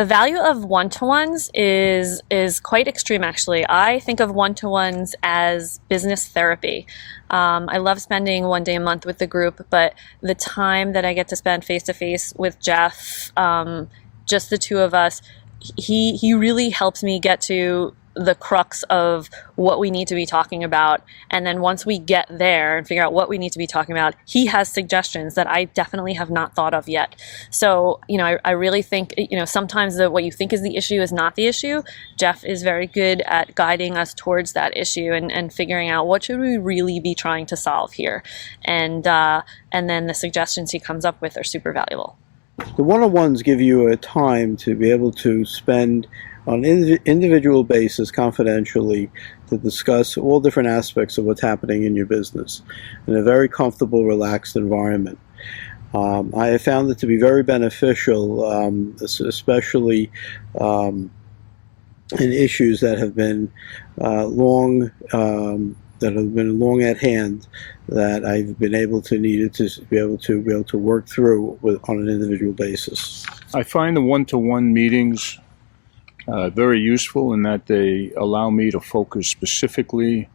The value of one-to-ones is quite extreme, actually. I think of one-to-ones as business therapy. I love spending 1 day a month with the group, but the time that I get to spend face-to-face with Jeff, just the two of us, he really helps me get to the crux of what we need to be talking about. And then once we get there and figure out what we need to be talking about, he has suggestions that I definitely have not thought of yet. So, I really think, sometimes what you think is the issue is not the issue. Jeff is very good at guiding us towards that issue and figuring out what should we really be trying to solve here. And then the suggestions he comes up with are super valuable. The one-on-ones give you a time to be able to spend on an individual basis confidentially to discuss all different aspects of what's happening in your business in a very comfortable, relaxed environment. I have found it to be very beneficial, especially in issues that have been long at hand, that I've been able to be able to work through on an individual basis. I find the one-to-one meetings very useful in that they allow me to focus specifically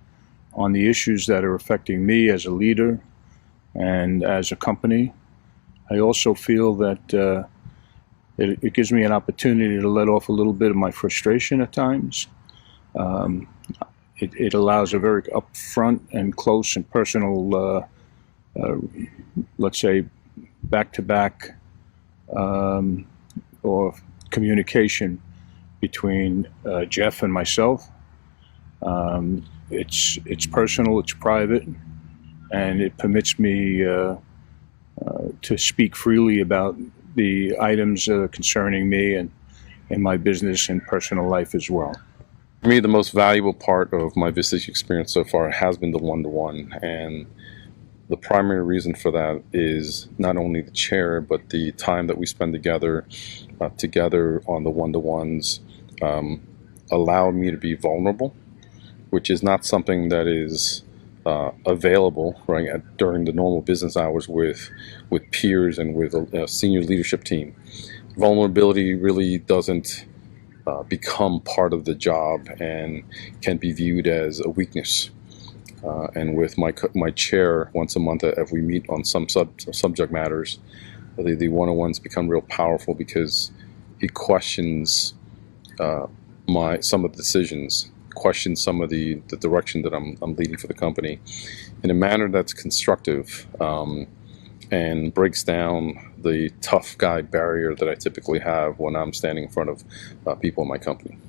on the issues that are affecting me as a leader and as a company. I also feel that it gives me an opportunity to let off a little bit of my frustration at times. It allows a very upfront and close and personal, let's say, back-to-back or communication between Jeff and myself. It's personal, it's private, and it permits me to speak freely about the items concerning me and in my business and personal life as well. For me, the most valuable part of my business experience so far has been the one-to-one, and the primary reason for that is not only the chair, but the time that we spend together on the one-to-ones allowed me to be vulnerable, which is not something that is available during the normal business hours with peers and with a senior leadership team. Vulnerability really doesn't become part of the job and can be viewed as a weakness. And with my chair once a month, if we meet on some subject matters, the one-on-ones become real powerful because he questions some of the decisions, questions some of the direction that I'm leading for the company in a manner that's constructive and breaks down the tough guy barrier that I typically have when I'm standing in front of people in my company.